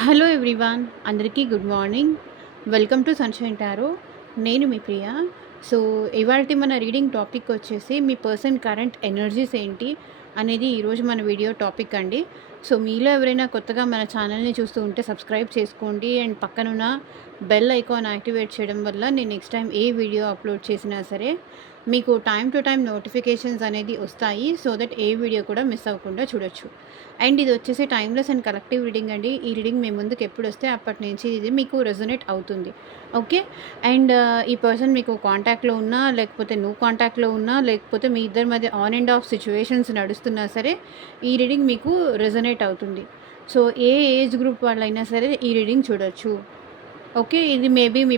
Hello everyone, అందరికీ good morning. Welcome to sunshine tarot. నేను మీ ప్రియ. So, ఇవాల్టి మన రీడింగ్ టాపిక్ వచ్చేసి మీ పర్సన్ కరెంట్ ఎనర్జీస్ ఏంటి అనేది ఈరోజు మన వీడియో టాపిక్ అండి. సో, మీలో ఎవరైనా కొత్తగా మన ఛానల్‌ని చూస్తూ ఉంటే సబ్స్క్రైబ్ చేసుకోండి అండ్ పక్కనున్న బెల్ ఐకాన్ యాక్టివేట్ చేయడం వల్ల నేను నెక్స్ట్ టైం ఏ వీడియో అప్లోడ్ చేసినా సరే మీకు టైమ్ టు టైమ్ నోటిఫికేషన్స్ అనేది వస్తాయి. సో దట్ ఏ వీడియో కూడా మిస్ అవ్వకుండా చూడొచ్చు. అండ్ ఇది వచ్చేసి టైమ్‌లెస్ అండ్ కలెక్టివ్ రీడింగ్ అండి. ఈ రీడింగ్ మీ ముందుకు ఎప్పుడొస్తే అప్పటి నుంచి ఇది మీకు రెజొనేట్ అవుతుంది. ఓకే. అండ్ ఈ పర్సన్ మీకు కాంటాక్ట్‌లో ఉన్నా, లేకపోతే నో కాంటాక్ట్‌లో ఉన్నా, లేకపోతే మీ ఇద్దరి మధ్య ఆన్ అండ్ ఆఫ్ సిట్యుయేషన్స్ నడుస్తున్నా సరే, ఈ రీడింగ్ మీకు రెజొనేట్ అవుతుంది. సో, ఏ ఏజ్ గ్రూప్ వాళ్ళైనా సరే ఈ రీడింగ్ చూడొచ్చు. ఓకే. ఇది మేబీ మీ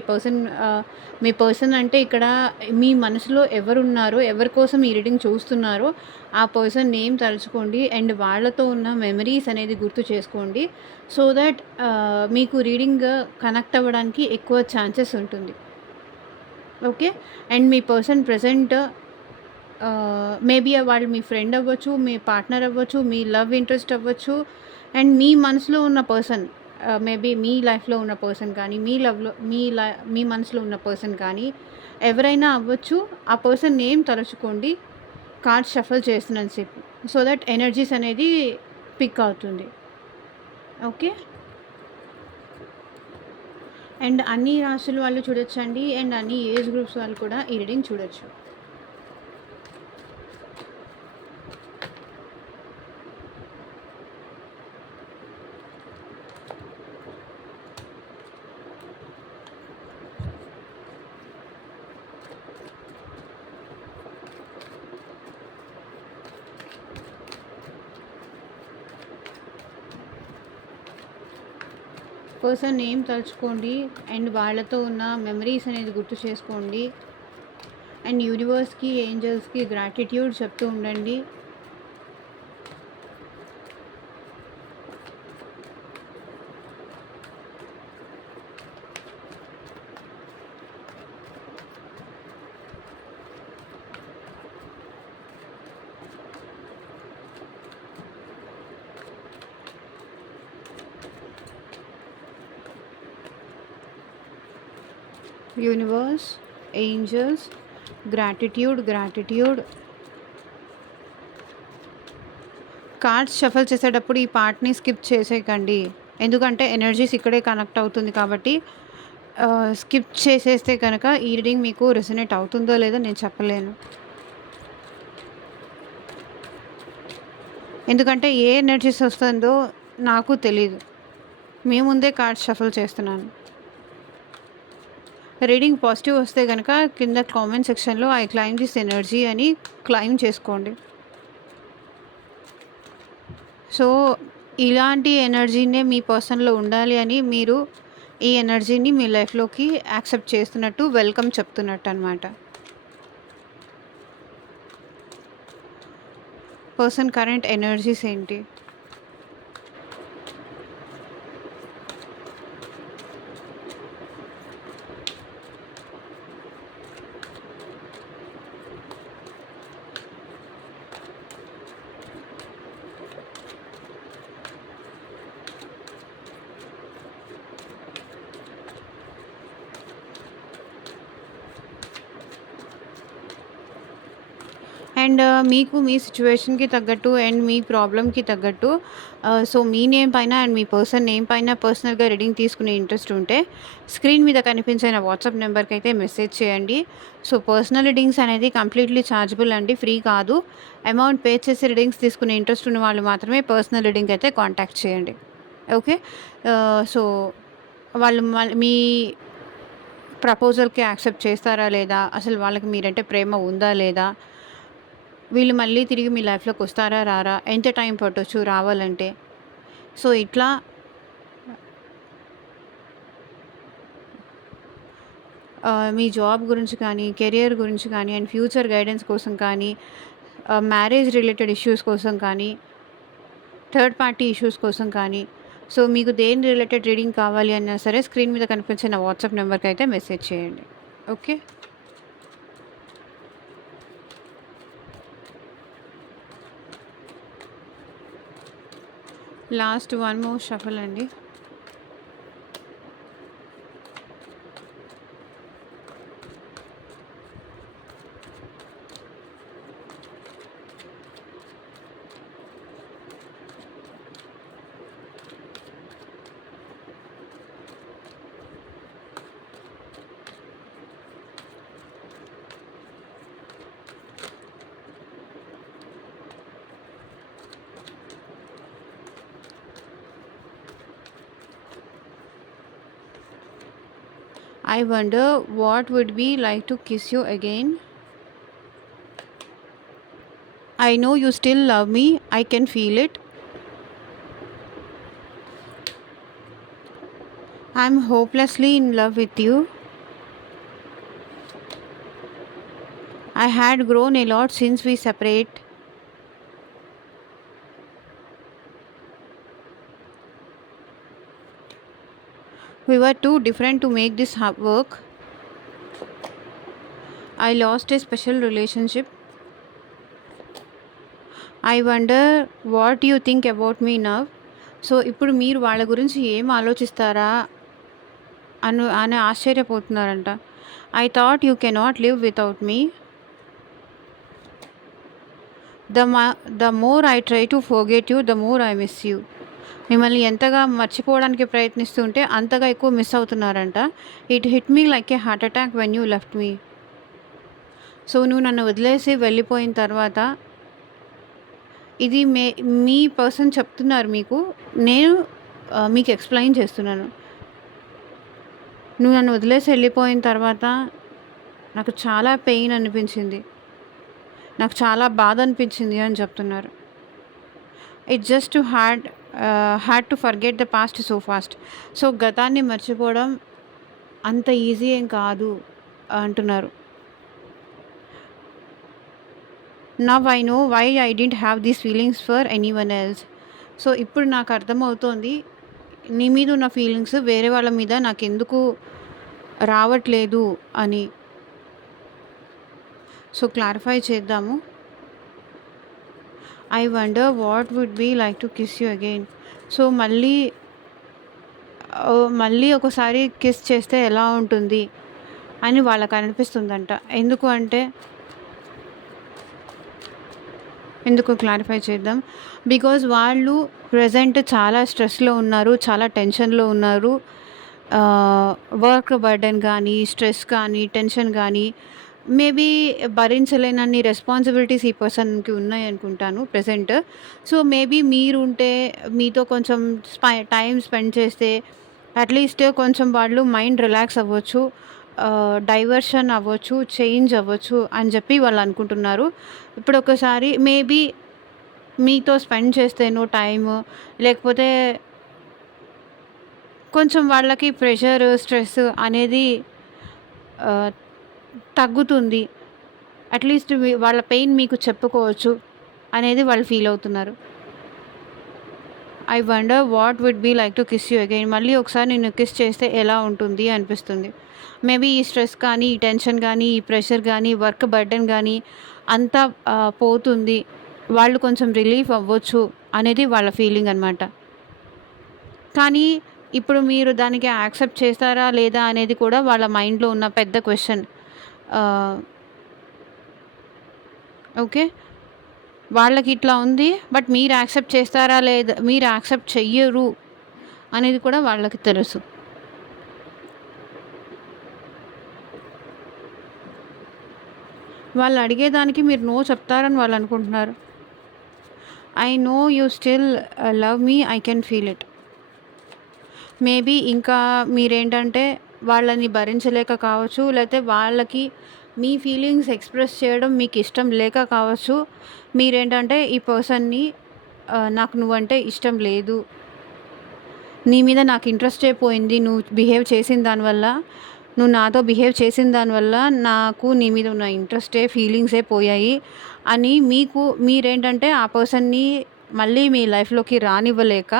పర్సన్ అంటే ఇక్కడ మీ మనసులో ఎవరున్నారో, ఎవరి కోసం ఈ రీడింగ్ చూస్తున్నారో, ఆ పర్సన్ నేమ్ తలుచుకోండి అండ్ వాళ్ళతో ఉన్న మెమరీస్ అనేది గుర్తు చేసుకోండి. సో దట్ మీకు రీడింగ్ కనెక్ట్ అవ్వడానికి ఎక్కువ ఛాన్సెస్ ఉంటుంది. Okay. And me person present maybe వాళ్ళు మీ ఫ్రెండ్ అవ్వచ్చు, మీ పార్ట్నర్ అవ్వచ్చు, మీ లవ్ ఇంట్రెస్ట్ అవ్వచ్చు అండ్ మీ మనసులో ఉన్న పర్సన్ మేబీ మీ లైఫ్‌లో ఉన్న పర్సన్ కానీ, మీ మనసులో ఉన్న పర్సన్ కానీ ఎవరైనా అవ్వచ్చు. ఆ పర్సన్ నేమ్ తలుచుకోండి కార్డ్స్ షఫుల్ చేస్తున్నంత సేపు. సో దట్ ఎనర్జీస్ అనేది పిక్ అవుతుంది. ఓకే. అండ్ అన్ని రాశుల వాళ్ళు చూడొచ్చండి. అండ్ అన్ని ఏజ్ గ్రూప్స్ వాళ్ళు కూడా ఈ రీడింగ్ చూడొచ్చు. పర్సన్ నేమ్ తలుచుకోండి అండ్ వాళ్ళతో ఉన్న మెమరీస్ అనేది గుర్తు చేసుకోండి. అండ్ యూనివర్స్‌కి, ఏంజెల్స్‌కి గ్రాటిట్యూడ్ చెప్తూ ఉండండి. Universe, angels, gratitude. Cards shuffle చేసేటప్పుడు ఈ పార్ట్‌ని స్కిప్ చేసేయకండి. ఎందుకంటే ఎనర్జీస్ ఇక్కడే కనెక్ట్ అవుతుంది కాబట్టి స్కిప్ చేసేస్తే కనుక ఈ రీడింగ్ మీకు రెసొనేట్ అవుతుందో లేదో నేను చెప్పలేను. ఎందుకంటే ఏ ఎనర్జీస్ వస్తుందో నాకు తెలీదు. మీ ముందే కార్డ్స్ షఫల్ చేస్తున్నాను. రీడింగ్ పాజిటివ్ వస్తే కనుక కింద కామెంట్ సెక్షన్‌లో ఐ క్లైమ్ దిస్ ఎనర్జీ అని క్లైమ్ చేసుకోండి. సో, ఇలాంటి ఎనర్జీనే మీ పర్సన్‌లో ఉండాలి అని మీరు ఈ ఎనర్జీని మీ లైఫ్‌లోకి యాక్సెప్ట్ చేస్తున్నట్టు, వెల్కమ్ చెప్తున్నట్టు అనమాట. పర్సన్ కరెంట్ ఎనర్జీస్ ఏంటి? అండ్ మీకు మీ సిచ్యువేషన్‌కి తగ్గట్టు అండ్ మీ ప్రాబ్లమ్‌కి తగ్గట్టు సో, మీ నేమ్ పైన అండ్ మీ పర్సన్ నేమ్ పైన పర్సనల్‌గా రీడింగ్ తీసుకునే ఇంట్రెస్ట్ ఉంటే స్క్రీన్ మీద కనిపించిన వాట్సాప్ నెంబర్‌కి అయితే మెసేజ్ చేయండి. సో, పర్సనల్ రీడింగ్స్ అనేది కంప్లీట్‌లీ ఛార్జబుల్ అండి, ఫ్రీ కాదు. అమౌంట్ పే చేసి రీడింగ్స్ తీసుకునే ఇంట్రెస్ట్ ఉన్న వాళ్ళు మాత్రమే పర్సనల్ రీడింగ్ అయితే కాంటాక్ట్ చేయండి. ఓకే. సో, వాళ్ళు మీ ప్రపోజల్‌కి యాక్సెప్ట్ చేస్తారా లేదా? అసలు వాళ్ళకి మీరంటే ప్రేమ ఉందా లేదా? వీళ్ళు మళ్ళీ తిరిగి మీ లైఫ్‌లోకి వస్తారా రారా? ఎంత టైం పట్టొచ్చు రావాలంటే? సో, ఇట్లా మీ జాబ్ గురించి కానీ, కెరియర్ గురించి కానీ అండ్ ఫ్యూచర్ గైడెన్స్ కోసం కానీ, మ్యారేజ్ రిలేటెడ్ ఇష్యూస్ కోసం కానీ, థర్డ్ పార్టీ ఇష్యూస్ కోసం కానీ, సో, మీకు దేని రిలేటెడ్ రీడింగ్ కావాలి అన్నా సరే స్క్రీన్ మీద కనిపించిన వాట్సాప్ నెంబర్‌కి అయితే మెసేజ్ చేయండి. Okay. Last one more shuffle అండి. I wonder what would be like to kiss you again. I know you still love me. I can feel it. I'm hopelessly in love with you. I had grown a lot since we separate. We were too different to make this work. I lost a special relationship. I wonder what you think about me now. So ఇప్పుడు మీరు వాళ్ళ గురించి ఏం ఆలోచిస్తారా అని ఆశ్చర్యపోతున్నారంట. I thought you cannot live without me. The more I try to forget you the more I miss you. మిమ్మల్ని ఎంతగా మర్చిపోవడానికి ప్రయత్నిస్తుంటే అంతగా ఎక్కువ మిస్ అవుతున్నారంట. It hit me like a heart attack when you left me. So నువ్వు నన్ను వదిలేసి వెళ్ళిపోయిన తర్వాత, ఇది మీ పర్సన్ చెప్తున్నారు మీకు. నేను మీకు ఎక్స్ప్లెయిన్ చేస్తున్నాను. నువ్వు నన్ను వదిలేసి వెళ్ళిపోయిన తర్వాత నాకు చాలా పెయిన్ అనిపించింది, నాకు చాలా బాధ అనిపించింది అని చెప్తున్నారు. It just had to forget the past so fast. So గతాన్ని మర్చిపోవడం అంత ఈజీ ఏం కాదు అంటున్నారు. Now I know why I didn't have these feelings for anyone else. So ఇప్పుడు నాకు అర్థమవుతోంది నీ మీద ఉన్న ఫీలింగ్స్ వేరే వాళ్ళ మీద నాకు ఎందుకు రావట్లేదు అని. సో క్లారిఫై చేద్దాము. I wonder what would be like to kiss you again. So మళ్ళీ ఒకసారి కిస్ చేస్తే ఎలా ఉంటుంది అని వాళ్ళకి అనిపిస్తుందంట. ఎందుకు క్లారిఫై చేద్దాం. బికాజ్ వాళ్ళు ప్రజెంట్ చాలా స్ట్రెస్లో ఉన్నారు, చాలా టెన్షన్లో ఉన్నారు. వర్క్ బర్డెన్ కానీ, స్ట్రెస్ కానీ, టెన్షన్ కానీ, మేబీ భరించలేనన్ని రెస్పాన్సిబిలిటీస్ ఈ పర్సన్కి ఉన్నాయి అనుకుంటాను ప్రజెంట్. సో మేబీ మీరుంటే మీతో కొంచెం టైం స్పెండ్ చేస్తే అట్లీస్ట్ కొంచెం వాళ్ళు మైండ్ రిలాక్స్ అవ్వచ్చు, డైవర్షన్ అవ్వచ్చు, చేంజ్ అవ్వచ్చు అని చెప్పి వాళ్ళు అనుకుంటున్నారు. ఇప్పుడు ఒకసారి మేబీ మీతో స్పెండ్ చేస్తేనో టైము, లేకపోతే కొంచెం వాళ్ళకి ప్రెషర్, స్ట్రెస్ అనేది తగ్గుతుంది. అట్లీస్ట్ వాళ్ళ పెయిన్ మీకు చెప్పుకోవచ్చు అనేది వాళ్ళు ఫీల్ అవుతున్నారు. I wonder what would be like to kiss you again. మళ్ళీ ఒకసారి నేను కిస్ చేస్తే ఎలా ఉంటుంది అనిపిస్తుంది. మేబీ ఈ స్ట్రెస్ కానీ, ఈ టెన్షన్ కానీ, ఈ ప్రెషర్ కానీ, వర్క్ బర్డెన్ కానీ అంతా పోతుంది, వాళ్ళు కొంచెం రిలీఫ్ అవ్వచ్చు అనేది వాళ్ళ ఫీలింగ్ అనమాట. కానీ ఇప్పుడు మీరు దానికి యాక్సెప్ట్ చేస్తారా లేదా అనేది కూడా వాళ్ళ మైండ్లో ఉన్న పెద్ద క్వశ్చన్. ఓకే, వాళ్ళకి ఇట్లా ఉంది, బట్ మీరు యాక్సెప్ట్ చేస్తారా లేదా, మీరు యాక్సెప్ట్ చెయ్యరు అనేది కూడా వాళ్ళకి తెలుసు. వాళ్ళు అడిగేదానికి మీరు నో చెప్తారని వాళ్ళు అనుకుంటున్నారు. I know you still love me, I can feel it. Maybe ఇంకా మీరేంటంటే వాళ్ళని భరించలేక కావచ్చు, లేకపోతే వాళ్ళకి మీ ఫీలింగ్స్ ఎక్స్ప్రెస్ చేయడం మీకు ఇష్టం లేక కావచ్చు. మీరేంటంటే ఈ పర్సన్ని నాకు నువ్వంటే ఇష్టం లేదు, నీ మీద నాకు ఇంట్రెస్టే పోయింది, నువ్వు బిహేవ్ చేసిన దానివల్ల, నువ్వు నాతో బిహేవ్ చేసిన దానివల్ల నాకు నీ మీద ఉన్న ఇంట్రెస్టే, ఫీలింగ్సే పోయాయి అని మీరేంటంటే ఆ పర్సన్ని మళ్ళీ మీ లైఫ్లోకి రానివ్వలేక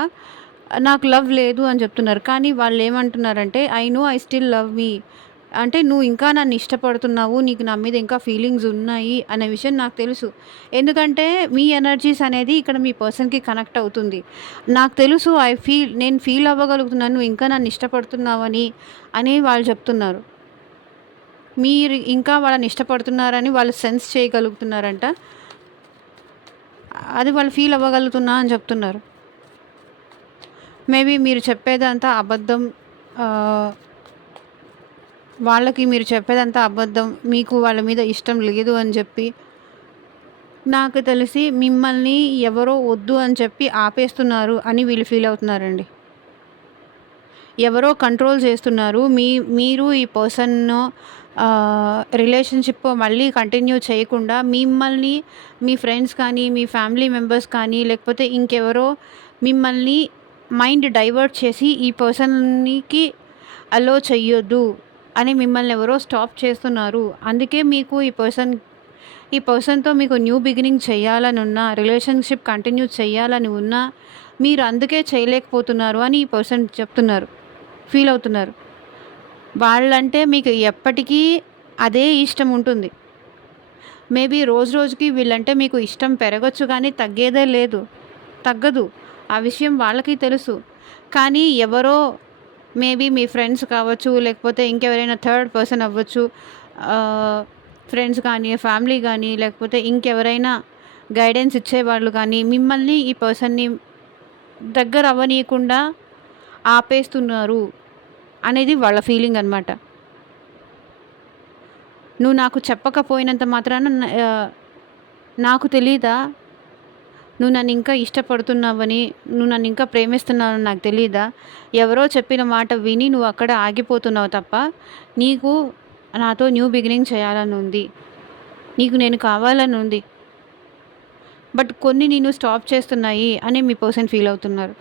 నాకు లవ్ లేదు అని చెప్తున్నారు. కానీ వాళ్ళు ఏమంటున్నారంటే I know I still love మీ, అంటే నువ్వు ఇంకా నన్ను ఇష్టపడుతున్నావు, నీకు నా మీద ఇంకా ఫీలింగ్స్ ఉన్నాయి అనే విషయం నాకు తెలుసు. ఎందుకంటే మీ ఎనర్జీస్ అనేది ఇక్కడ మీ పర్సన్కి కనెక్ట్ అవుతుంది. నాకు తెలుసు, నేను ఫీల్ అవ్వగలుగుతున్నాను నువ్వు ఇంకా నన్ను ఇష్టపడుతున్నావని అని వాళ్ళు చెప్తున్నారు. మీరు ఇంకా వాళ్ళని ఇష్టపడుతున్నారని వాళ్ళు సెన్స్ చేయగలుగుతున్నారంట. అది వాళ్ళు ఫీల్ అవ్వగలుగుతున్నా అని చెప్తున్నారు. మేబీ మీరు చెప్పేదంతా అబద్ధం, వాళ్ళకి మీరు చెప్పేదంతా అబద్ధం, మీకు వాళ్ళ మీద ఇష్టం లేదు అని చెప్పి నాకు తెలిసి మిమ్మల్ని ఎవరో వద్దు అని చెప్పి ఆపేస్తున్నారు అని వీళ్ళు ఫీల్ అవుతున్నారండి. ఎవరో కంట్రోల్ చేస్తున్నారు. మీరు ఈ పర్సన్‌ను రిలేషన్‌షిప్ మళ్ళీ కంటిన్యూ చేయకుండా మిమ్మల్ని మీ ఫ్రెండ్స్ కానీ, మీ ఫ్యామిలీ మెంబర్స్ కానీ, లేకపోతే ఇంకెవరో మిమ్మల్ని మైండ్ డైవర్ట్ చేసి ఈ పర్సన్‌కి అలో చెయ్యొద్దు అని మిమ్మల్ని ఎవరో స్టాప్ చేస్తున్నారు. అందుకే మీకు ఈ పర్సన్‌తో మీకు న్యూ బిగినింగ్ చేయాలని ఉన్నా, రిలేషన్‌షిప్ కంటిన్యూ చేయాలని ఉన్నా, మీరు అందుకే చేయలేకపోతున్నారు అని ఈ పర్సన్ చెప్తున్నారు. ఫీల్ అవుతున్నారు. వాళ్ళంటే మీకు ఎప్పటికీ అదే ఇష్టం ఉంటుంది. మేబీ రోజు రోజుకి వీళ్ళంటే మీకు ఇష్టం పెరగొచ్చు కానీ తగ్గేదే లేదు. తగ్గదు. ఆ విషయం వాళ్ళకి తెలుసు. కానీ ఎవరో మేబీ మీ ఫ్రెండ్స్ కావచ్చు, లేకపోతే ఇంకెవరైనా థర్డ్ పర్సన్ అవ్వచ్చు. ఫ్రెండ్స్ కానీ, ఫ్యామిలీ కానీ, లేకపోతే ఇంకెవరైనా గైడెన్స్ ఇచ్చేవాళ్ళు కానీ, మిమ్మల్ని ఈ పర్సన్‌ని దగ్గర అవ్వనీయకుండా ఆపేస్తున్నారు అనేది వాళ్ళ ఫీలింగ్ అనమాట. నువ్వు నాకు చెప్పకపోయినంత మాత్రాన నాకు తెలీదా? నువ్వు నన్ను ఇంకా ఇష్టపడుతున్నావని, నువ్వు నన్ను ఇంకా ప్రేమిస్తున్నావని నాకు తెలీదా? ఎవరో చెప్పిన మాట విని నువ్వు అక్కడ ఆగిపోతున్నావు తప్ప, నీకు నాతో న్యూ బిగినింగ్ చేయాలని ఉంది. నీకు నేను కావాలని ఉంది. బట్ కొన్ని నిన్ను స్టాప్ చేస్తున్నాయి అని మీ పర్సన్ ఫీల్ అవుతున్నారు.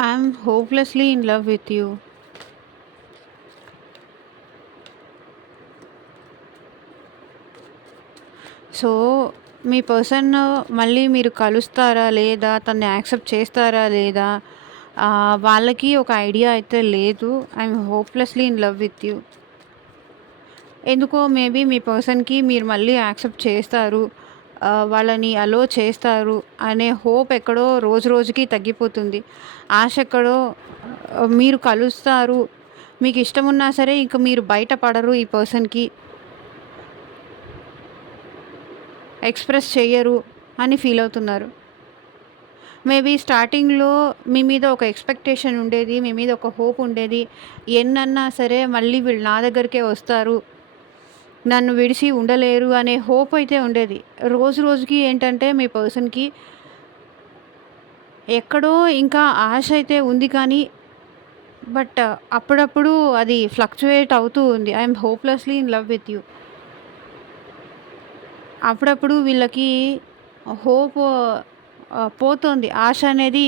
I am hopelessly in love with you. So, me person మళ్ళీ మీరు కలుస్తారా లేదా? తనని యాక్సెప్ట్ చేస్తారా లేదా? వాళ్ళకి ఒక ఐడియా అయితే లేదు. I am hopelessly in love with you. ఎందుకో మేబీ మీ పర్సన్‌కి మీరు మళ్ళీ యాక్సెప్ట్ చేస్తారు. వాళ్ళని అలో చేస్తారు అనే హోప్ ఎక్కడో రోజు రోజుకి తగ్గిపోతుంది. ఆశ ఎక్కడో మీరు కలుస్తారు. మీకు ఇష్టమున్నా సరే ఇంక మీరు బయట పడరు ఈ పర్సన్‌కి. ఎక్స్‌ప్రెస్ చెయ్యరు అని ఫీల్ అవుతున్నారు. మేబీ స్టార్టింగ్‌లో మీ మీద ఒక ఎక్స్‌పెక్టేషన్ ఉండేది. మీ మీద ఒక హోప్ ఉండేది. ఎన్నన్నా సరే మళ్ళీ వీళ్ళు నా దగ్గరికే వస్తారు. నన్ను విడిచి ఉండలేరు అనే హోప్ అయితే ఉండేది. రోజు రోజుకి ఏంటంటే మీ పర్సన్‌కి ఎక్కడో ఇంకా ఆశ అయితే ఉంది కానీ బట్ అప్పుడప్పుడు అది ఫ్లక్చుయేట్ అవుతూ ఉంది. I am hopelessly in love with you. అప్పుడప్పుడు వీళ్ళకి హోప్ పోతోంది. ఆశ అనేది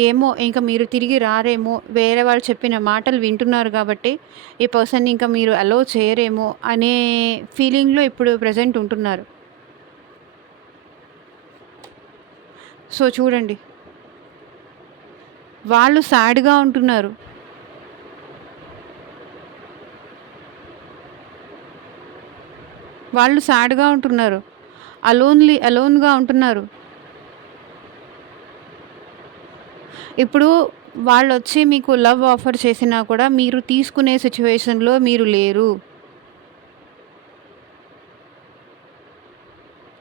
ఏమో ఇంక మీరు తిరిగి రారేమో, వేరే వాళ్ళు చెప్పిన మాటలు వింటున్నారు కాబట్టి, ఈ పర్సన్‌ని ఇంక మీరు అలో చేయరేమో అనే ఫీలింగ్‌లో ఇప్పుడు ప్రెజెంట్ ఉంటున్నారు. సో, చూడండి. వాళ్ళు సాడ్‌గా ఉంటున్నారు. వాళ్ళు సాడ్‌గా ఉంటున్నారు. అలోన్‌గా ఉంటున్నారు. ఇప్పుడు వాళ్ళొచ్చి మీకు లవ్ ఆఫర్ చేసినా కూడా మీరు తీసుకునే సిట్యుయేషన్‌లో మీరు లేరు.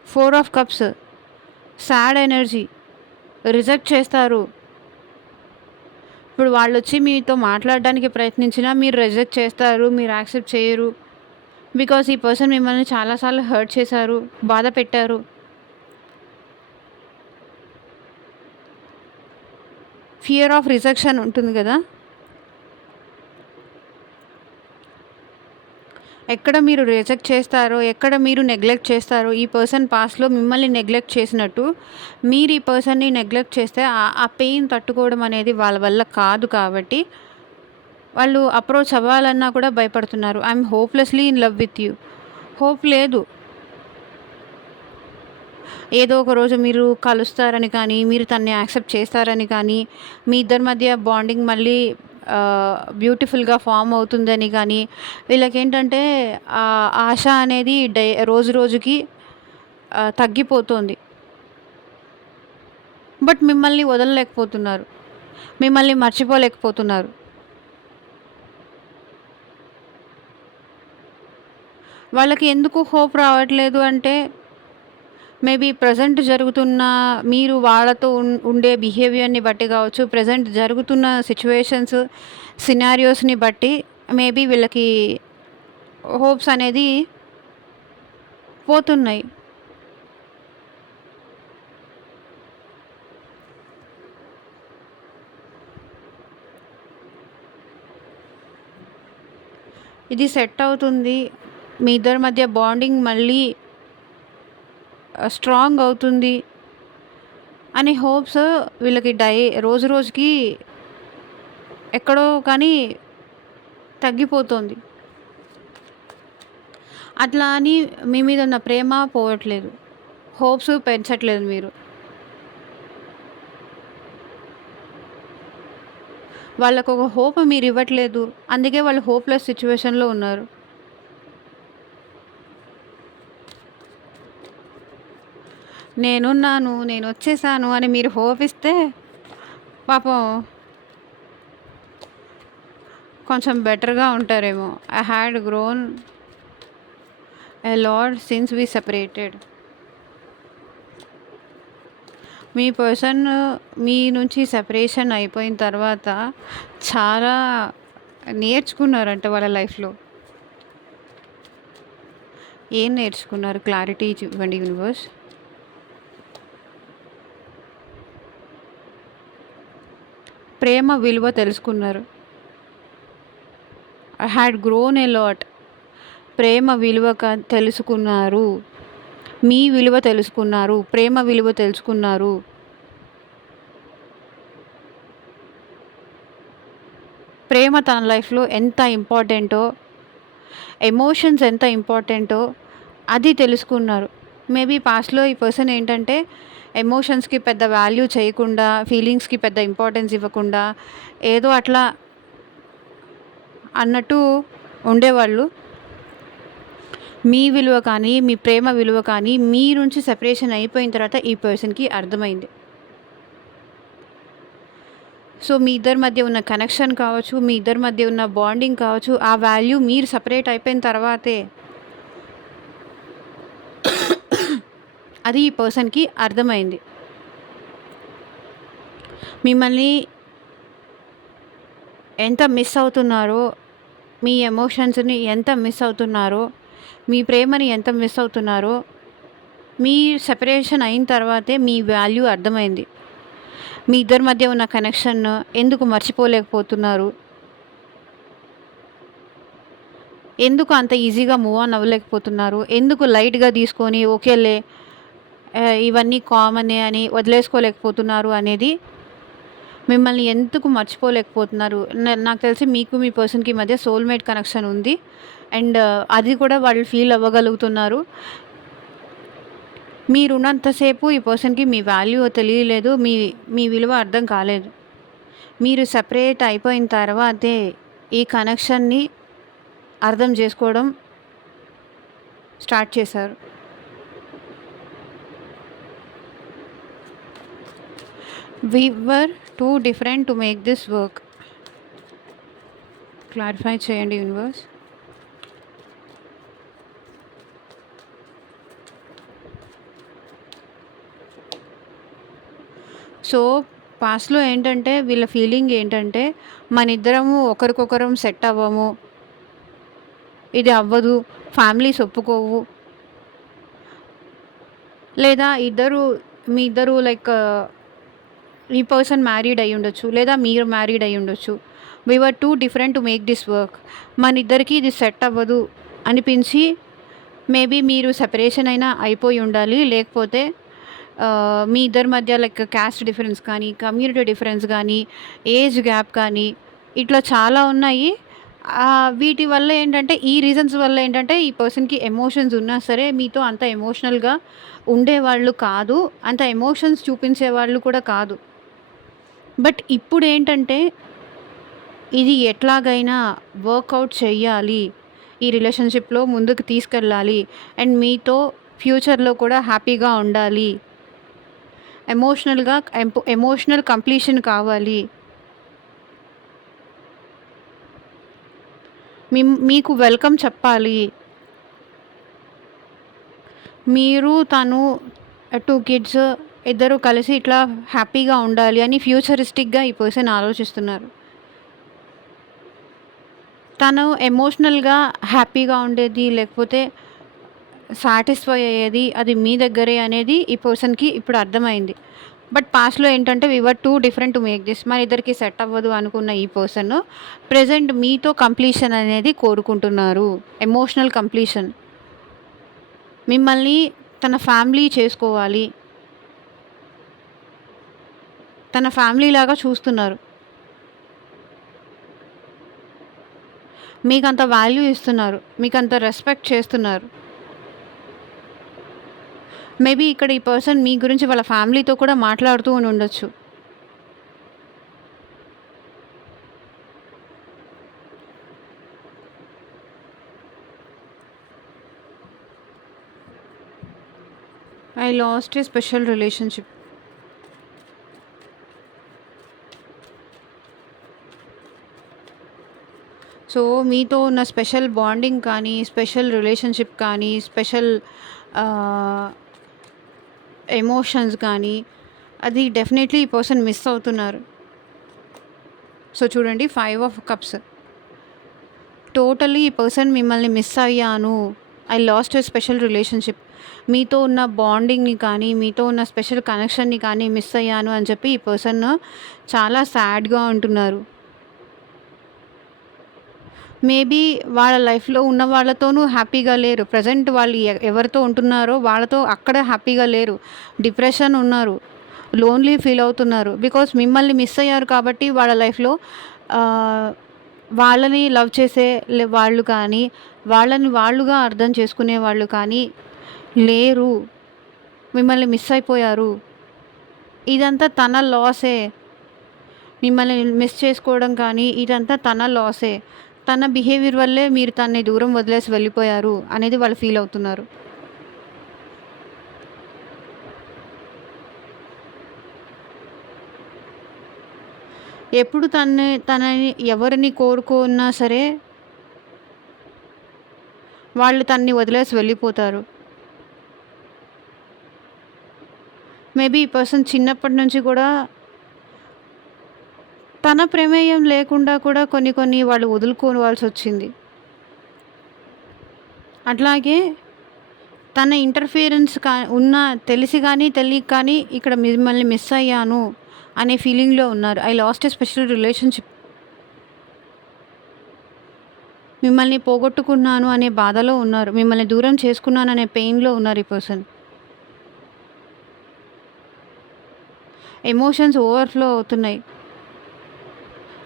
4 of cups sad energy. Reject చేస్తారు. ఇప్పుడు వాళ్ళొచ్చి మీతో మాట్లాడడానికి ప్రయత్నించినా మీరు రిజెక్ట్ చేస్తారు. మీరు యాక్సెప్ట్ చేయరు. బికాజ్ ఈ పర్సన్ మిమ్మల్ని చాలా సార్లు హర్ట్ చేశారు. బాధ పెట్టారు. ఫియర్ ఆఫ్ రిజెక్షన్ ఉంటుంది కదా! ఎక్కడ మీరు రిజెక్ట్ చేస్తారో, ఎక్కడ మీరు నెగ్లెక్ట్ చేస్తారో, ఈ పర్సన్ పాస్ట్‌లో మిమ్మల్ని నెగ్లెక్ట్ చేసినట్టు, మీరు ఈ పర్సన్‌ని నెగ్లెక్ట్ చేస్తే ఆ పెయిన్ తట్టుకోవడం అనేది వాళ్ళ వల్ల కాదు కాబట్టి, వాళ్ళు అప్రోచ్ అవ్వాలన్నా కూడా భయపడుతున్నారు. I am hopelessly in love with you. Hope లేదు. ఏదో ఒక రోజు మీరు కలుస్తారని కానీ, మీరు తనని యాక్సెప్ట్ చేస్తారని కానీ, మీ ఇద్దరి మధ్య బాండింగ్ మళ్ళీ బ్యూటిఫుల్‌గా ఫార్మ్ అవుతుందని కానీ, వీళ్ళకేంటంటే ఆశ అనేది రోజు రోజుకి తగ్గిపోతోంది. బట్ మిమ్మల్ని వదలలేకపోతున్నారు. మిమ్మల్ని మర్చిపోలేకపోతున్నారు. వాళ్ళకి ఎందుకు హోప్ రావట్లేదు అంటే మేబీ ప్రెజెంట్ జరుగుతున్న మీరు వాళ్ళతో ఉండే బిహేవియర్‌ని బట్టి కావచ్చు, ప్రెజెంట్ జరుగుతున్న సిట్యుయేషన్స్, సినారియోస్‌ని బట్టి మేబీ వీళ్ళకి హోప్స్ అనేది పోతున్నాయి. ఇది సెట్ అవుతుంది. మీ ఇద్దరి మధ్య బాండింగ్ మళ్ళీ స్ట్రాంగ్ అవుతుంది అనే హోప్స్ వీళ్ళకి రోజు రోజుకి ఎక్కడో కానీ తగ్గిపోతుంది. అట్లా అని మీ మీద ఉన్న ప్రేమ పోవట్లేదు. హోప్స్ పెంచట్లేదు మీరు. వాళ్ళకు ఒక హోప్ మీరు ఇవ్వట్లేదు. అందుకే వాళ్ళు హోప్‌లెస్ సిట్యుయేషన్‌లో ఉన్నారు. నేనున్నాను, నేనొచ్చేసాను అని మీరు హోప్ ఇస్తే పాపం కొంచెం బెటర్‌గా ఉంటారేమో. I had grown a lot since we separated. మీ పర్సన్ మీ నుంచి సెపరేషన్ అయిపోయిన తర్వాత చాలా నేర్చుకున్నారంట వాళ్ళ లైఫ్‌లో. ఏం నేర్చుకున్నారు? క్లారిటీ ఇవ్వండి యూనివర్స్. ప్రేమ విలువ తెలుసుకున్నారు. I had grown a lot. ప్రేమ విలువ తెలుసుకున్నారు. మీ విలువ తెలుసుకున్నారు. ప్రేమ విలువ తెలుసుకున్నారు. ప్రేమ తన లైఫ్‌లో ఎంత ఇంపార్టెంటో, ఎమోషన్స్ ఎంత ఇంపార్టెంటో అది తెలుసుకున్నారు. మేబీ పాస్ట్‌లో ఈ పర్సన్ ఏంటంటే ఎమోషన్స్‌కి పెద్ద వాల్యూ చేయకుండా, ఫీలింగ్స్‌కి పెద్ద ఇంపార్టెన్స్ ఇవ్వకుండా ఏదో అట్లా అన్నట్టు ఉండేవాళ్ళు. మీ విలువ కానీ, మీ ప్రేమ విలువ కానీ మీ నుంచి సెపరేషన్ అయిపోయిన తర్వాత ఈ పర్సన్‌కి అర్థమైంది. సో, మీ ఇద్దరి మధ్య ఉన్న కనెక్షన్ కావచ్చు, మీ ఇద్దరి మధ్య ఉన్న బాండింగ్ కావచ్చు, ఆ వాల్యూ మీరు సెపరేట్ అయిపోయిన తర్వాతే అది ఈ పర్సన్‌కి అర్థమైంది. మిమ్మల్ని ఎంత మిస్ అవుతున్నారో, మీ ఎమోషన్స్‌ని ఎంత మిస్ అవుతున్నారో, మీ ప్రేమని ఎంత మిస్ అవుతున్నారో, మీ సెపరేషన్ అయిన తర్వాతే మీ వాల్యూ అర్థమైంది. మీ ఇద్దరి మధ్య ఉన్న కనెక్షన్ ఎందుకు మర్చిపోలేకపోతున్నారు? ఎందుకు అంత ఈజీగా మూవ్ ఆన్ అవ్వలేకపోతున్నారు? ఎందుకు లైట్‌గా తీసుకొని ఓకేలే ఇవన్నీ కామనే అని వదిలేసుకోలేకపోతున్నారు అనేది మిమ్మల్ని ఎందుకు మర్చిపోలేకపోతున్నారు? నాకు తెలిసి మీకు మీ పర్సన్‌కి మధ్య సోల్‌మేట్ కనెక్షన్ ఉంది. అండ్ అది కూడా వాళ్ళు ఫీల్ అవ్వగలుగుతున్నారు. మీరున్నంతసేపు ఈ పర్సన్‌కి మీ వాల్యూ తెలియలేదు. మీ విలువ అర్థం కాలేదు. మీరు సెపరేట్ అయిపోయిన తర్వాతే ఈ కనెక్షన్‌ని అర్థం చేసుకోవడం స్టార్ట్ చేశారు. We were too different to make this work. Clarify చేయండి యూనివర్స్. సో, పాస్ట్‌లో ఏంటంటే వీళ్ళ ఫీలింగ్ ఏంటంటే మనిద్దరము ఒకరికొకరం సెట్ అవ్వము. ఇది అవ్వదు. ఫ్యామిలీస్ ఒప్పుకోవు. లేదా మీ ఇద్దరు లైక్ ఈ పర్సన్ మ్యారీడ్ అయ్యుండొచ్చు. లేదా మీరు మ్యారీడ్ అయ్యుండొచ్చు. We were too different to make this work. మనిద్దరికీ ఇది సెట్ అవ్వదు అనిపించి మేబీ మీరు సెపరేషన్ అయినా అయిపోయి ఉండాలి. లేకపోతే మీ ఇద్దరి మధ్య లైక్ క్యాస్ట్ డిఫరెన్స్ కానీ, కమ్యూనిటీ డిఫరెన్స్ కానీ, ఏజ్ గ్యాప్ కానీ ఇట్లా చాలా ఉన్నాయి. వీటి వల్ల ఏంటంటే ఈ రీజన్స్ వల్ల ఏంటంటే ఈ పర్సన్‌కి ఎమోషన్స్ ఉన్నా సరే మీతో అంత ఎమోషనల్‌గా ఉండేవాళ్ళు కాదు. అంత ఎమోషన్స్ చూపించేవాళ్ళు కూడా కాదు. బట్ ఇప్పుడేంటంటే ఇది ఎట్లాగైనా వర్కౌట్ చెయ్యాలి. ఈ రిలేషన్‌షిప్‌లో ముందుకు తీసుకెళ్ళాలి. అండ్ మీతో ఫ్యూచర్‌లో కూడా హ్యాపీగా ఉండాలి. ఎమోషనల్ కంప్లీషన్ కావాలి. మీకు వెల్కమ్ చెప్పాలి. మీరు తను 2 కిడ్స్ ఇద్దరు కలిసి ఇట్లా హ్యాపీగా ఉండాలి అని ఫ్యూచరిస్టిక్‌గా ఈ పర్సన్ ఆలోచిస్తున్నారు. తను ఎమోషనల్‌గా హ్యాపీగా ఉండేది లేకపోతే సాటిస్ఫై అయ్యేది అది మీ దగ్గరే అనేది ఈ పర్సన్‌కి ఇప్పుడు అర్థమైంది. బట్ పాస్ట్‌లో ఏంటంటే we were too different to make this. మన ఇద్దరికీ సెట్ అవ్వదు అనుకున్న ఈ పర్సన్ ప్రెజెంట్ మీతో కంప్లీషన్ అనేది కోరుకుంటున్నారు. Emotional completion. మిమ్మల్ని తన ఫ్యామిలీ చేసుకోవాలి. తన ఫ్యామిలీ లాగా చూస్తున్నారు. మీకంత వాల్యూ ఇస్తున్నారు. మీకంత రెస్పెక్ట్ చేస్తున్నారు. మేబీ ఇక్కడ ఈ పర్సన్ మీ గురించి వాళ్ళ ఫ్యామిలీతో కూడా మాట్లాడుతూ ఉండొచ్చు. I last A special relationship. So, మీతో ఉన్న స్పెషల్ బాండింగ్ కానీ, స్పెషల్ రిలేషన్‌షిప్ కానీ, స్పెషల్ ఆహ్, ఎమోషన్స్ కానీ, అది డెఫినెట్‌లీ ఈ పర్సన్ మిస్ అవుతున్నారు. సో, చూడండి 5 ఆఫ్ కప్స్. టోటల్లీ ఈ పర్సన్ మిమ్మల్ని మిస్ అయ్యాను. I last a special relationship. మీతో ఉన్న బాండింగ్‌ని కానీ, మీతో ఉన్న స్పెషల్ కనెక్షన్‌ని కానీ మిస్ అయ్యాను అని చెప్పి ఈ పర్సన్ చాలా సాడ్‌గా ఉంటున్నారు. మేబీ వాళ్ళ లైఫ్‌లో ఉన్న వాళ్ళతోనూ హ్యాపీగా లేరు. ప్రెజెంట్ వాళ్ళు ఎవరితో ఉంటున్నారో వాళ్ళతో అక్కడ హ్యాపీగా లేరు. డిప్రెషన్ ఉన్నారు. లోన్లీ ఫీల్ అవుతున్నారు. బికాజ్ మిమ్మల్ని మిస్ అయ్యారు కాబట్టి వాళ్ళ లైఫ్‌లో ఆహ్, వాళ్ళని లవ్ చేసే వాళ్ళు కానీ, వాళ్ళని వాళ్ళుగా అర్థం చేసుకునే వాళ్ళు కానీ లేరు. మిమ్మల్ని మిస్ అయిపోయారు. ఇదంతా తన లాసే. మిమ్మల్ని మిస్ చేసుకోవడం కానీ ఇదంతా తన లాసే. తన బిహేవియర్ వల్లే మీరు తనని దూరం వదిలేసి వెళ్ళిపోయారు అనేది వాళ్ళు ఫీల్ అవుతున్నారు. ఎప్పుడు తనని ఎవరిని కోరుకున్నా సరే వాళ్ళు తనని వదిలేసి వెళ్ళిపోతారు. మేబీ ఈ పర్సన్ చిన్నప్పటి నుంచి కూడా తన ప్రమేయం లేకుండా కూడా కొన్ని వాళ్ళు వదులుకోవాల్సొచ్చింది. అట్లాగే తన ఇంటర్ఫియరెన్స్ తెలిసి కానీ తెలియక కానీ ఇక్కడ మిమ్మల్ని మిస్ అయ్యాను అనే ఫీలింగ్‌లో ఉన్నారు. I last a special relationship. మిమ్మల్ని పోగొట్టుకున్నాను అనే బాధలో ఉన్నారు. మిమ్మల్ని దూరం చేసుకున్నాను అనే పెయిన్‌లో ఉన్నారు ఈ పర్సన్. ఎమోషన్స్ ఓవర్‌ఫ్లో అవుతున్నాయి.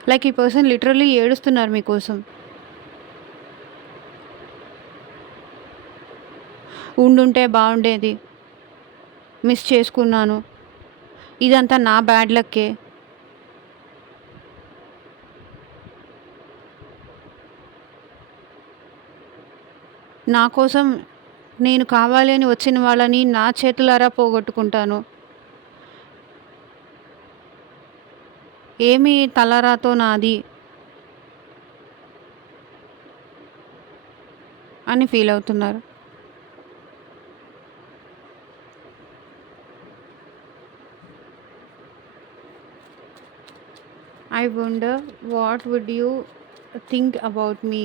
లైక్ ఈ పర్సన్ లిటరల్లీ ఏడుస్తున్నారు మీకోసం. ఉండుంటే బాగుండేది. మిస్ చేసుకున్నాను. ఇదంతా నా బ్యాడ్ లక్కే. నా కోసం నేను కావాలి అని వచ్చిన వాళ్ళని నా చేతులారా పోగొట్టుకుంటాను. ఏమి తలరాతో నాది అని ఫీల్ అవుతున్నారు. I wonder what would you think about me.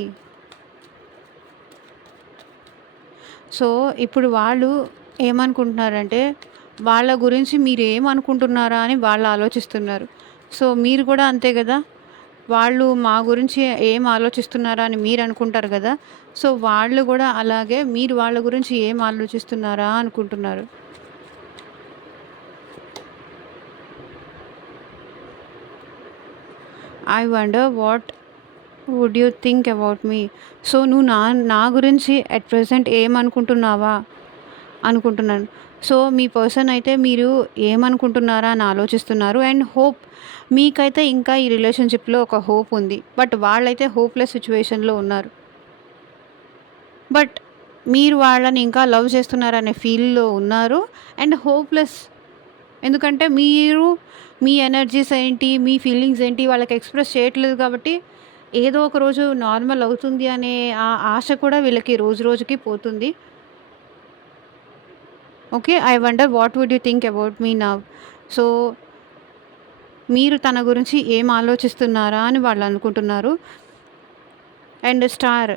So ఇప్పుడు వాళ్ళు ఏమనుకుంటున్నారంటే వాళ్ళ గురించి మీరు ఏమనుకుంటున్నారా అని వాళ్ళు ఆలోచిస్తున్నారు. సో మీరు కూడా అంతే కదా. వాళ్ళు మా గురించి ఏం ఆలోచిస్తున్నారా అని మీరు అనుకుంటారు కదా. సో వాళ్ళు కూడా అలాగే మీరు వాళ్ళ గురించి ఏం ఆలోచిస్తున్నారా అనుకుంటున్నారు. I wonder what would you think about me. So నువ్వు నా గురించి అట్ ప్రెజెంట్ ఏమనుకుంటున్నావా అనుకుంటున్నాను. సో మీ పర్సన్ అయితే మీరు ఏమనుకుంటున్నారా అని ఆలోచిస్తున్నారు. అండ్ హోప్ మీకైతే ఇంకా ఈ రిలేషన్షిప్లో ఒక హోప్ ఉంది. బట్ వాళ్ళైతే హోప్లెస్ సిచ్యువేషన్లో ఉన్నారు. బట్ మీరు వాళ్ళని ఇంకా లవ్ చేస్తున్నారనే ఫీల్లో ఉన్నారు. And hopeless. ఎందుకంటే మీరు మీ ఎనర్జీస్ ఏంటి, మీ ఫీలింగ్స్ ఏంటి వాళ్ళకి ఎక్స్ప్రెస్ చేయట్లేదు కాబట్టి ఏదో ఒక రోజు నార్మల్ అవుతుంది అనే ఆ ఆశ కూడా వీళ్ళకి రోజు రోజుకి పోతుంది. Okay. I wonder what would you think about me now. So మీరు తన గురించి ఏం ఆలోచిస్తున్నారా అని వాళ్ళు అనుకుంటున్నారు. అండ్ స్టార్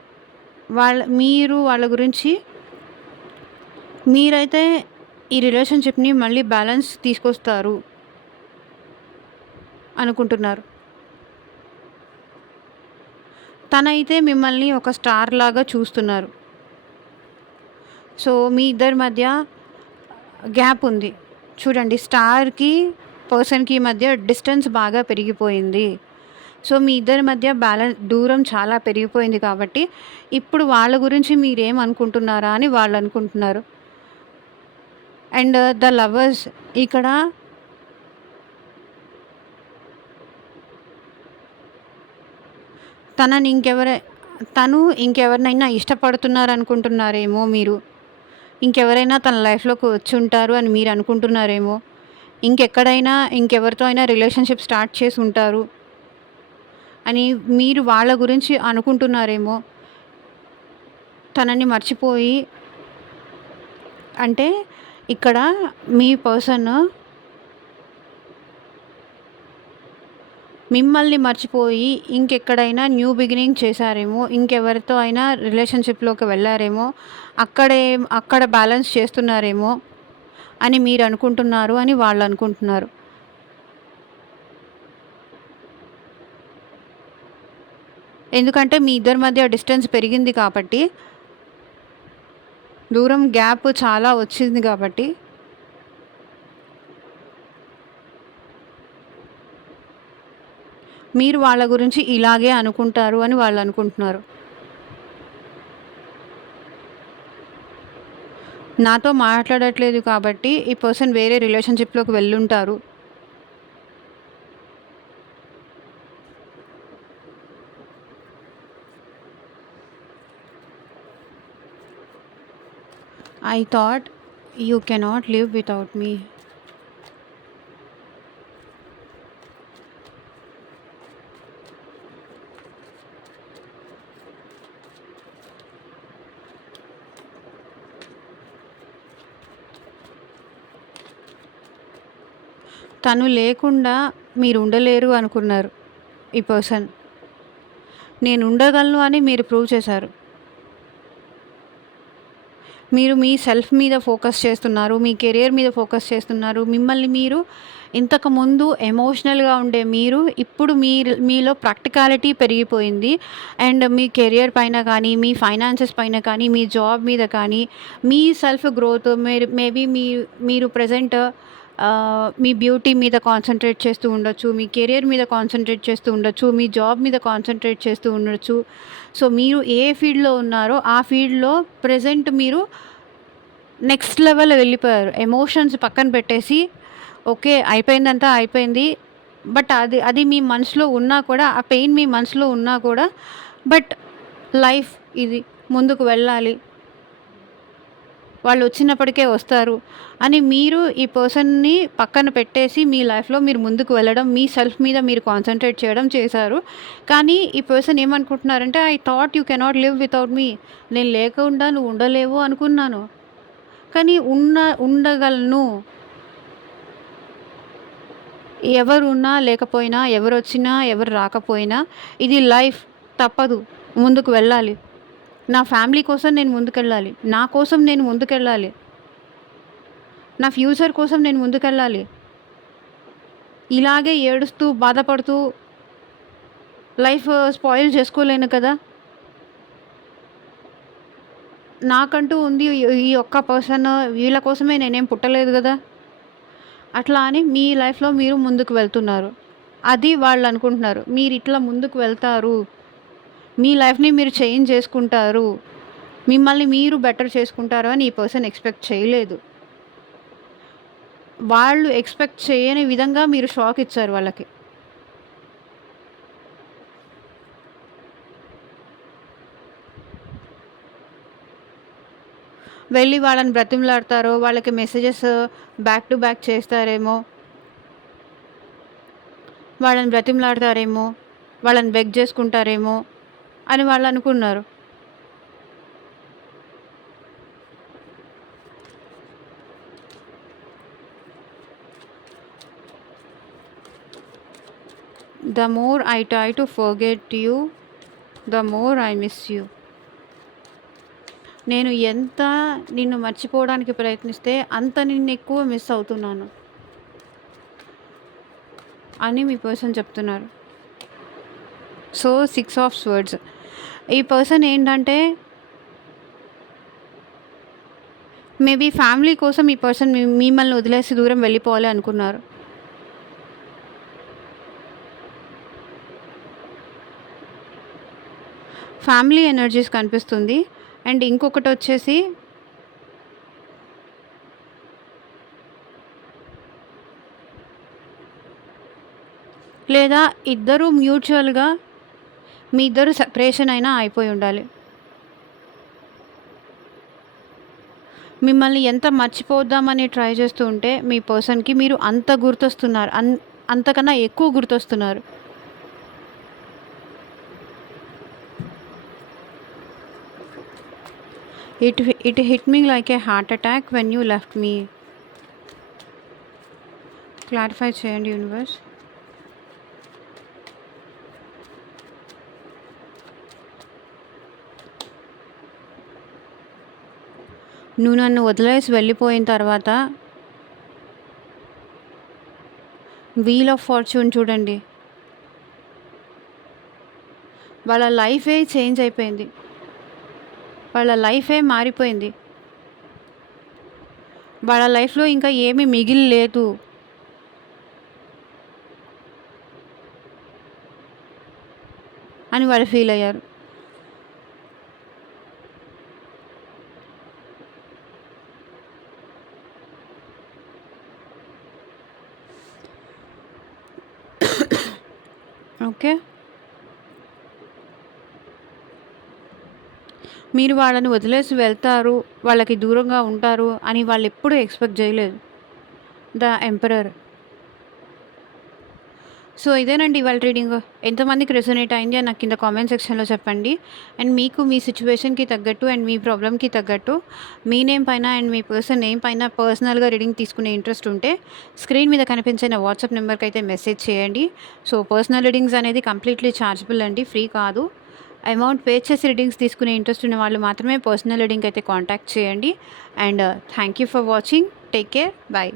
మీరు వాళ్ళ గురించి మీరైతే ఈ రిలేషన్షిప్ని మళ్ళీ బ్యాలెన్స్ తీసుకొస్తారు. అనుకుంటున్నారు. తనైతే మిమ్మల్ని ఒక స్టార్ లాగా చూస్తున్నారు. సో, మీ ఇద్దరి మధ్య గ్యాప్ ఉంది. చూడండి, స్టార్‌కి, పర్సన్‌కి మధ్య డిస్టెన్స్ బాగా పెరిగిపోయింది. సో, మీ ఇద్దరి మధ్య దూరం చాలా పెరిగిపోయింది కాబట్టి, ఇప్పుడు వాళ్ళ గురించి మీరేమనుకుంటున్నారా అని వాళ్ళనుకుంటున్నారు. అండ్ ద లవర్స్ ఇక్కడ తనని ఇంకెవరై తను ఇంకెవరినైనా ఇష్టపడుతున్నారనుకుంటున్నారేమో మీరు. ఇంకెవరైనా తన లైఫ్‌లోకి వచ్చుంటారు అని మీరనుకుంటున్నారేమో. ఇంకెవరితో అయినా రిలేషన్‌షిప్ స్టార్ట్ చేసుంటారు అని మీరు వాళ్ళ గురించి అనుకుంటున్నారేమో. తనని మర్చిపోయి అంటే ఇక్కడ మీ పర్సన్ మిమ్మల్ని మర్చిపోయి ఇంకెక్కడైనా న్యూ బిగినింగ్ చేశారేమో. ఇంకెవరితో అయినా రిలేషన్‌షిప్‌లోకి వెళ్లారేమో. అక్కడ బ్యాలెన్స్ చేస్తున్నారేమో అని మీరనుకుంటున్నారు అని వాళ్ళనుకుంటున్నారు. ఎందుకంటే మీ ఇద్దరి మధ్య డిస్టెన్స్ పెరిగింది కాబట్టి, దూరం గ్యాప్ చాలా వచ్చింది కాబట్టి, మీరు వాళ్ళ గురించి ఇలాగే అనుకుంటారు అని వాళ్ళనుకుంటున్నారు. నాతో మాట్లాడట్లేదు కాబట్టి ఈ పర్సన్ వేరే రిలేషన్‌షిప్‌లోకి వెళ్ళుంటారు. I thought you cannot live without me. తను లేకుండా మీరు ఉండలేరు అనుకున్నారు ఈ పర్సన్. నేను ఉండగలను అని మీరు ప్రూవ్ చేశారు. మీరు మీ సెల్ఫ్ మీద ఫోకస్ చేస్తున్నారు. మీ కెరియర్ మీద ఫోకస్ చేస్తున్నారు. మిమ్మల్ని మీరు ఇంతకుముందు ఎమోషనల్‌గా ఉండే మీరు ఇప్పుడు మీలో ప్రాక్టికాలిటీ పెరిగిపోయింది. అండ్ మీ కెరియర్ పైన కానీ, మీ ఫైనాన్సెస్ పైన కానీ, మీ జాబ్ మీద కానీ, మీ సెల్ఫ్ గ్రోత్ మేబీ మీరు ప్రెజెంట్ మీ బ్యూటీ మీద కాన్సంట్రేట్ చేస్తూ ఉండొచ్చు. మీ కెరియర్ మీద కాన్సంట్రేట్ చేస్తూ ఉండొచ్చు. మీ జాబ్ మీద కాన్సంట్రేట్ చేస్తూ ఉండొచ్చు. సో, మీరు ఏ ఫీల్డ్‌లో ఉన్నారో ఆ ఫీల్డ్‌లో ప్రెజెంట్ మీరు నెక్స్ట్ లెవెల్ వెళ్ళిపోయారు. ఎమోషన్స్ పక్కన పెట్టేసి ఓకే, అయిపోయిందంతా అయిపోయింది. బట్ అది మీ మనసులో ఉన్నా కూడా, ఆ పెయిన్ మీ మనసులో ఉన్నా కూడా, బట్ లైఫ్ ఇది, ముందుకు వెళ్ళాలి. వాళ్ళు వచ్చినప్పటికే వస్తారు అని మీరు ఈ పర్సన్‌ని పక్కన పెట్టేసి మీ లైఫ్‌లో మీరు ముందుకు వెళ్ళడం, మీ సెల్ఫ్ మీద మీరు కాన్సంట్రేట్ చేయడం చేశారు. కానీ ఈ పర్సన్ ఏమనుకుంటున్నారంటే, I thought you cannot live without మీ. నేను లేకుండా నువ్వు ఉండలేవు అనుకున్నాను. కానీ ఉండగలను. ఎవరున్నా లేకపోయినా, ఎవరొచ్చినా, ఎవరు రాకపోయినా ఇది లైఫ్, తప్పదు. ముందుకు వెళ్ళాలి. నా ఫ్యామిలీ కోసం నేను ముందుకెళ్ళాలి. నా కోసం నేను ముందుకెళ్ళాలి. నా ఫ్యూచర్ కోసం నేను ముందుకెళ్ళాలి. ఇలాగే ఏడుస్తూ, బాధపడుతూ లైఫ్ స్పాయిల్ చేసుకోలేను కదా! నాకంటూ ఉంది ఈ ఒక్క పర్సన్. వీళ్ళ కోసమే నేనేం పుట్టలేదు గదా! అట్లా అని మీ లైఫ్‌లో మీరు ముందుకు వెళ్తున్నారు. అది వాళ్ళనుకుంటున్నారు. మీరిట్లా ముందుకు వెళ్తారు. మీ లైఫ్‌ని మీరు చేంజ్ చేసుకుంటారు. మిమ్మల్ని మీరు బెటర్ చేసుకుంటారు అని ఈ పర్సన్ ఎక్స్‌పెక్ట్ చేయలేదు. వాళ్ళు ఎక్స్‌పెక్ట్ చేయని విధంగా మీరు షాక్ ఇచ్చారు వాళ్ళకి. వెళ్ళి వాళ్ళని బ్రతిమలాడతారో, వాళ్ళకి మెసేజెస్ బ్యాక్ టు బ్యాక్ చేస్తారేమో, వాళ్ళని బ్రతిమలాడతారేమో, వాళ్ళని బెగ్ చేసుకుంటారేమో అని వాళ్ళనుకున్నారు. The more I try to forget you, the more I miss you. నేను ఎంత నిన్ను మర్చిపోవడానికి ప్రయత్నిస్తే అంత నిన్నెక్కువ మిస్ అవుతున్నాను. అని మీ పర్సన్ చెప్తున్నారు. So 6 of swords. ఈ పర్సన్ ఏంటంటే మేబీ ఫ్యామిలీ కోసం ఈ పర్సన్ మిమ్మల్ని వదిలేసి దూరం వెళ్ళిపోవాలి అనుకున్నారు. ఫ్యామిలీ ఎనర్జీస్ కనిపిస్తుంది. అండ్ ఇంకొకటి వచ్చేసి లేదా ఇద్దరు మ్యూచువల్గా మీ ఇద్దరు సెపరేషన్ అయినా అయిపోయి ఉండాలి. మిమ్మల్ని ఎంత మర్చిపోద్దామని ట్రై చేస్తూ ఉంటే మీ పర్సన్కి మీరు అంత గుర్తొస్తున్నారు, అంతకన్నా ఎక్కువ గుర్తొస్తున్నారు. It hit me like a heart attack when you left me. Clarify చేయండి యూనివర్స్. నువ్వు నన్ను వదిలేసి వెళ్ళిపోయిన తర్వాత వీల్ ఆఫ్ ఫార్చ్యూన్ చూడండి, వాళ్ళ లైఫే చేంజ్ అయిపోయింది, వాళ్ళ లైఫే మారిపోయింది, వాళ్ళ లైఫ్లో ఇంకా ఏమీ మిగిలిలేదు. అని వాళ్ళు ఫీల్ అయ్యారు. ఓకే, మీరు వాళ్ళని వదిలేసి వెళ్తారు, వాళ్ళకి దూరంగా ఉంటారు అని వాళ్ళు ఎప్పుడూ ఎక్స్పెక్ట్ చేయలేదు. The emperor. సో ఇదేనండి ఇవాళ రీడింగ్. ఎంతమందికి రెసొనేట్ అయింది అని నాకు కింద కామెంట్ సెక్షన్లో చెప్పండి. అండ్ మీకు మీ సిచ్యువేషన్కి తగ్గట్టు అండ్ మీ ప్రాబ్లమ్కి తగ్గట్టు మీ నేమ్ పైన అండ్ మీ పర్సన్ నేమ్ పైన పర్సనల్గా రీడింగ్ తీసుకునే ఇంట్రెస్ట్ ఉంటే స్క్రీన్ మీద కనిపించిన వాట్సాప్ నెంబర్కి అయితే మెసేజ్ చేయండి. సో పర్సనల్ రీడింగ్స్ అనేది కంప్లీట్లీ ఛార్జబుల్ అండి, ఫ్రీ కాదు. అమౌంట్ పే చేసి రీడింగ్స్ తీసుకునే ఇంట్రెస్ట్ ఉన్న వాళ్ళు మాత్రమే పర్సనల్ రీడింగ్ అయితే కాంటాక్ట్ చేయండి. And thank you for watching. Take care. Bye.